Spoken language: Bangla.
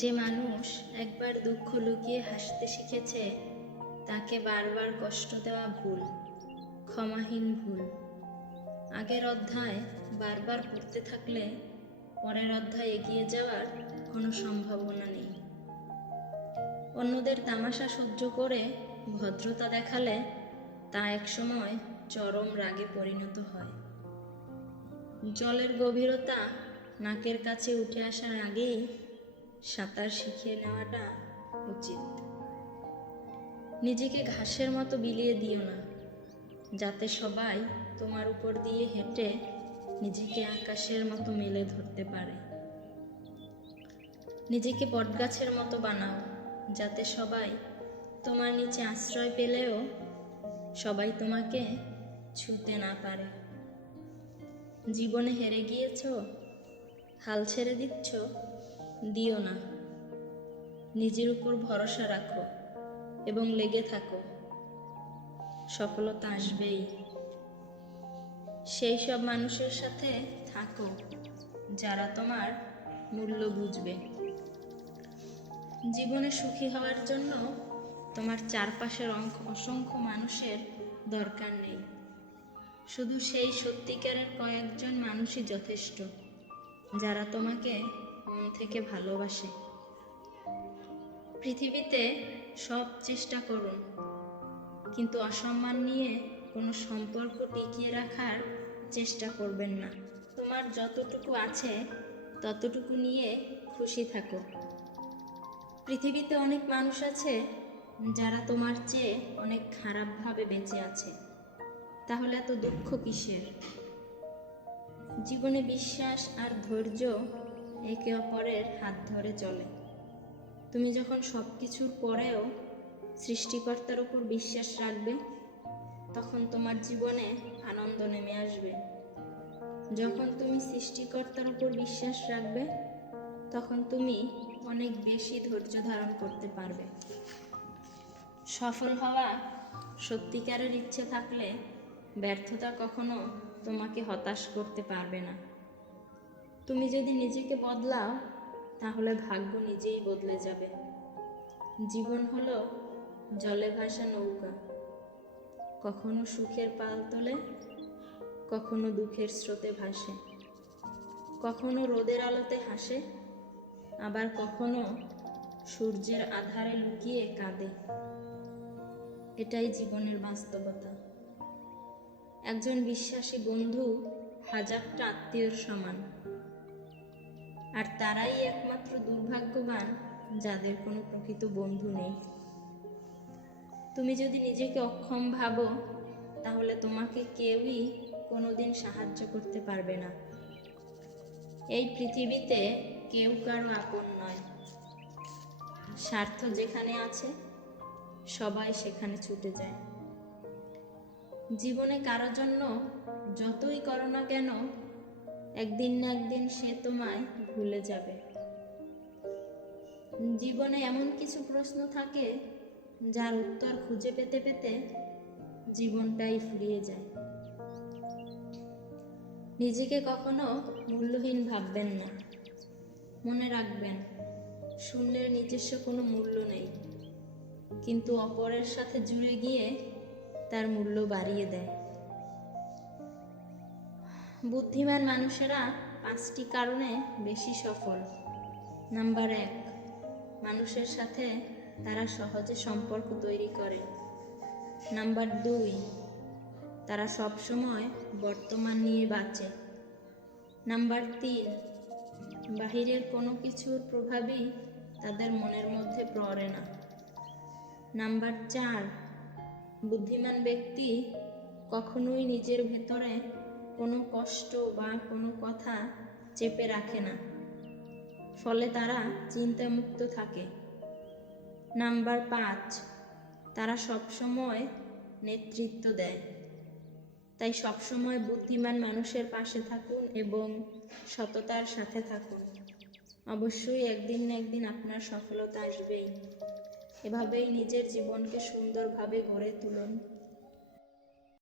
যে মানুষ একবার দুঃখ লুকিয়ে হাসতে শিখেছে তাকে বারবার কষ্ট দেওয়া ভুল, ক্ষমাহীন ভুল। আগের অধ্যায় বারবার পড়তে থাকলে পরের অধ্যায় এগিয়ে যাওয়ার কোনো সম্ভাবনা নেই। অন্যদের তামাশা সহ্য করে ভদ্রতা দেখালে তা একসময় চরম রাগে পরিণত হয়। জলের গভীরতা নাকের কাছে উঠে আসার আগেই সাঁতার শিখিয়ে নেওয়াটা উচিত। নিজেকে ঘাসের মতো বিলিয়ে দিও না, যাতে সবাই তোমার উপর দিয়ে হেঁটে নিজেকে আকাশের মতো মেলে ধরতে পারে। নিজেকে বটগাছের মতো বানাও, যাতে সবাই তোমার নিচে আশ্রয় পেলেও সবাই তোমাকে ছুঁতে না পারে। জীবনে হেরে গিয়েছো, হাল ছেড়ে দিচ্ছ, দিও না। নিজের উপর ভরসা রাখো এবং লেগে থাকো, সফলতা আসবেই। সেই সব মানুষের সাথে থাকো যারা তোমার মূল্য বুঝবে। জীবনে সুখী হওয়ার জন্য তোমার চারপাশের অসংখ্য মানুষের দরকার নেই, শুধু সেই সত্যিকারের কয়েকজন মানুষই যথেষ্ট যারা তোমাকে মন থেকে ভালোবাসে। পৃথিবীতে সব চেষ্টা করুন, কিন্তু অসম্মান নিয়ে কোনো সম্পর্ক টিকিয়ে রাখার চেষ্টা করবেন না। তোমার যতটুকু আছে ততটুকু নিয়ে খুশি থাকো। পৃথিবীতে অনেক মানুষ আছে যারা তোমার চেয়ে অনেক খারাপভাবে বেঁচে আছে, তাহলে এত দুঃখ কিসের? জীবনে বিশ্বাস আর ধৈর্য একে অপরের হাত ধরে চলে। তুমি যখন সব কিছুর পরেও সৃষ্টিকর্তার উপর বিশ্বাস রাখবে, তখন তোমার জীবনে আনন্দ নেমে আসবে। যখন তুমি সৃষ্টিকর্তার উপর বিশ্বাস রাখবে, তখন তুমি অনেক বেশি ধৈর্য ধারণ করতে পারবে। সফল হওয়া সত্যিকারের ইচ্ছে থাকলে ব্যর্থতা কখনো তোমাকে হতাশ করতে পারবে না। তুমি যদি নিজেকে বদলাও, তাহলে ভাগ্য নিজেই বদলে যাবে। জীবন হলো জলে ভাসা নৌকা, কখনো সুখের পাল তোলে, কখনো দুঃখের স্রোতে ভাসে, কখনো রোদের আলোতে হাসে, আবার কখনো সূর্যের আধারে লুকিয়ে কাঁদে। এটাই জীবনের বাস্তবতা। একজন বিশ্বাসী বন্ধু হাজারটা আত্মীয়র সমান, আর তারাই একমাত্র দুর্ভাগ্যবান যাদের কোনো প্রকৃত বন্ধু নেই। তুমি যদি নিজেকে অক্ষম ভাবো, তাহলে তোমাকে কেউই কোনোদিন সাহায্য করতে পারবে না। এই পৃথিবীতে কেউ কারো আপন নয়। স্বার্থ যেখানে আছে, সবাই সেখানে ছুটে যায়। জীবনে কারো জন্য যতই করো না কেন, একদিন না একদিন সে তোমায় ভুলে যাবে। জীবনে এমন কিছু প্রশ্ন থাকে যার উত্তর খুঁজে পেতে পেতে জীবনটাই ফুরিয়ে যায়। নিজেকে কখনো মূল্যহীন ভাববেন না। মনে রাখবেন, শূন্যের নিজস্ব কোনো মূল্য নেই, কিন্তু অপরের সাথে জুড়ে গিয়ে তার মূল্য বাড়িয়ে দেয়। বুদ্ধিমান মানুষেরা 5টি কারণে বেশি সফল। নাম্বার 1, মানুষের সাথে তারা সহজে সম্পর্ক তৈরি করে। নাম্বার 2, তারা সবসময় বর্তমান নিয়ে বাঁচে। নাম্বার 3, বাহিরের কোনো কিছুর প্রভাবই তাদের মনের মধ্যে পড়ে না। নাম্বার 4, বুদ্ধিমান ব্যক্তি কখনোই নিজের ভেতরে কোনো কষ্ট বা কোনো কথা চেপে রাখে না, ফলে তারা চিন্তামুক্ত থাকে। নাম্বার 5, তারা সবসময় নেতৃত্ব দেয়। তাই সবসময় বুদ্ধিমান মানুষের পাশে থাকুন এবং সততার সাথে থাকুন। অবশ্যই একদিন না একদিন আপনার সফলতা আসবেই। এভাবেই নিজের জীবনকে সুন্দরভাবে গড়ে তুলুন।